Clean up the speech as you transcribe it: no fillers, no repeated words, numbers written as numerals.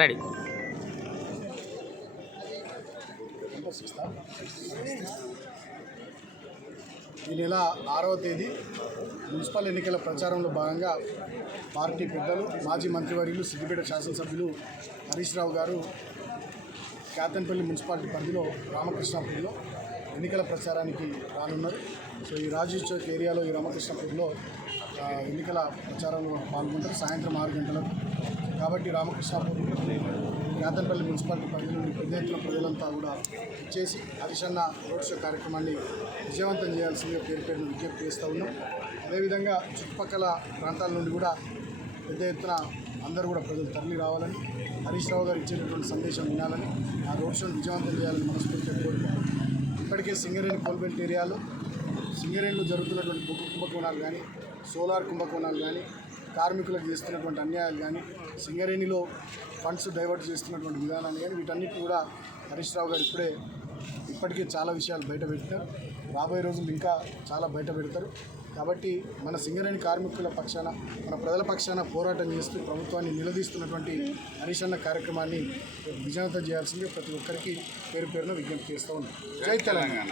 Ready. ఈ నెల 6వ తేదీ మున్సిపల్ ఎన్నికల ప్రచారంలో భాగంగా పార్టీ పెద్దలు మాజీ మంత్రివర్యులు సిద్దిపేట శాసనసభ్యులు హరీష్ రావు గారు కేతన్పల్లి మున్సిపాలిటీ పరిధిలో రామకృష్ణాపూర్లో ఎన్నికల ప్రచారానికి రానున్నారు. సో ఈ రాజీవ్ చౌక్ ఏరియాలో ఈ రామకృష్ణాపూర్లో ఎన్నికల ప్రచారంలో పాల్గొంటారు సాయంత్రం 6 గంటలకు. కాబట్టి రామకృష్ణాపూర్ కేతన్పల్లి మున్సిపాలిటీ పరిధి నుండి పెద్ద ఎత్తున ప్రజలంతా కూడా చేసి హరీష్ అన్న రోడ్ షో కార్యక్రమాన్ని విజయవంతం చేయాల్సిందిగా పేరును విజ్ఞప్తి చేస్తూ ఉన్నాం. అదేవిధంగా చుట్టుపక్కల ప్రాంతాల నుండి కూడా పెద్ద ఎత్తున అందరూ కూడా ప్రజలు తరలి రావాలని, హరీష్ రావు గారు ఇచ్చినటువంటి సందేశం వినాలని, ఆ రోడ్ షోను విజయవంతం చేయాలని మనస్ఫూర్తిగా కోరుకుంటున్నాం. ఇప్పటికే సింగరేణి కోల్బెల్ట్ ఏరియాలో సింగరేణిలో జరుగుతున్నటువంటి బొగ్గు కుంభకోణాలు కానీ, సోలార్ కుంభకోణాలు కానీ, కార్మికులకు చేస్తున్నటువంటి అన్యాయాలు కానీ, సింగరేణిలో ఫండ్స్ డైవర్ట్ చేస్తున్నటువంటి విధానాన్ని కానీ, వీటన్నిటిని కూడా హరీష్ రావు గారు ఇప్పటికే చాలా విషయాలు బయట పెట్టారు. రాబోయే రోజులు ఇంకా చాలా బయట పెడతారు. కాబట్టి మన సింగరేణి కార్మికుల పక్షాన, మన ప్రజల పక్షాన పోరాటం చేస్తూ ప్రభుత్వాన్ని నిలదీస్తున్నటువంటి హరీష్ అన్న కార్యక్రమాన్ని విజయవంతం చేయాల్సిందిగా ప్రతి ఒక్కరికి పేరున విజ్ఞప్తి చేస్తూ ఉన్నాం. జై తెలంగాణ.